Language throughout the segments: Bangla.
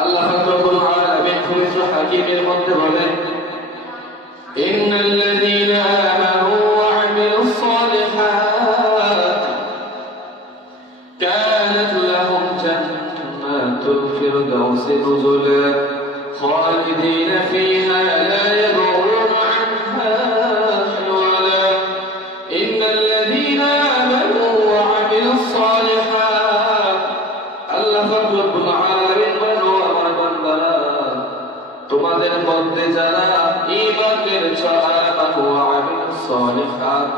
আল্লাহ রাব্বুল আলামিন পবিত্র হাকিমের মধ্যে বলেন, ইন্নাল্লাযীনা আমানু ওয়া আমিলুস সালিহাত কানাত লাহুম জান্নাতুল ফিরদাউসি নুজুলা খালিদিনা ফিহা লা ইয়াবগুনা আনহা হিওয়ালা। ইন্নাল্লাযীনা আমানু ওয়া আমিলুস সালিহাত, আল্লাহ রাব্বুল আলামিন বলেন, ও আমার বান্দারা, তোমাদের মধ্যে যারা ঈমানের চারানা ওয়া আমিলুস সালিহাত,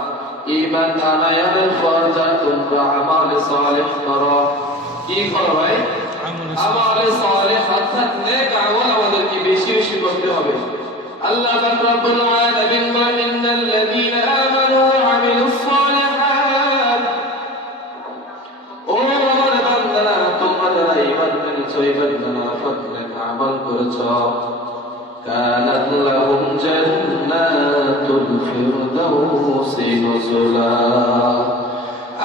ঈমান আনায়ার পর যারা তোমরা আমাল সালিহ করো, কি করো ভাই? আমাল সালিহ, অর্থাৎ নেক আমল আমাদেরকে বেশি বেশি করতে হবে। আল্লাহ রাব্বুল আলামিন বলেন, ইন্নাল্লাযীনা আমানু ওয়া আমিলুস সালিহাত, ও আমার বান্দারা, তোমরা যারা ঈমান এনেছো, ঈমান আনার পর নেক আমল করেছো, কানাত লাহুম জান্নাতুল ফিরদাউসি নুজুলা।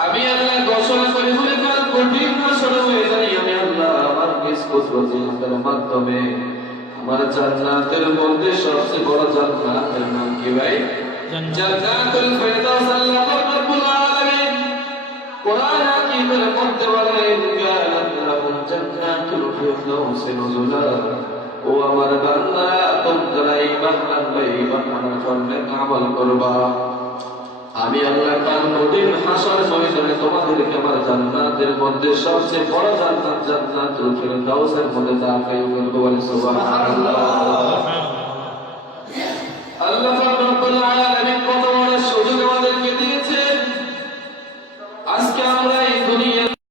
আমি আল্লাহ ঘোষণা করি, বলে কাল কঠিন ঘোষণা হয়ে যায়, আমি আল্লাহ আমার নিজ কুদরতের মাধ্যমে আমার জান্নাতের মধ্যে সবচেয়ে বড় জান্নাতের নাম কি ভাই? জান্নাতুল ফিরদাউস। আল্লাহ রাব্বুল আলামিন কোরআন হাকিমের মধ্যে বলেন, কানাত লাহুম জান্নাতুল ফিরদাউসি নুজুলা। ও আমার বান্দারা, তোমরা ঈমান আনবে, ঈমান আনার পর নেক আমল করবা, আমি আল্লাহ কাল কঠিন হাসর ময়দানে তোমাদেরকে আমার জান্নাতের মধ্যে সবচেয়ে বড় জান্নাত, জান্নাতুল ফিরদাউসের মধ্যে দাখিল করব। বলে সুবহানাল্লাহ। আল্লাহ রাব্বুল আলামিন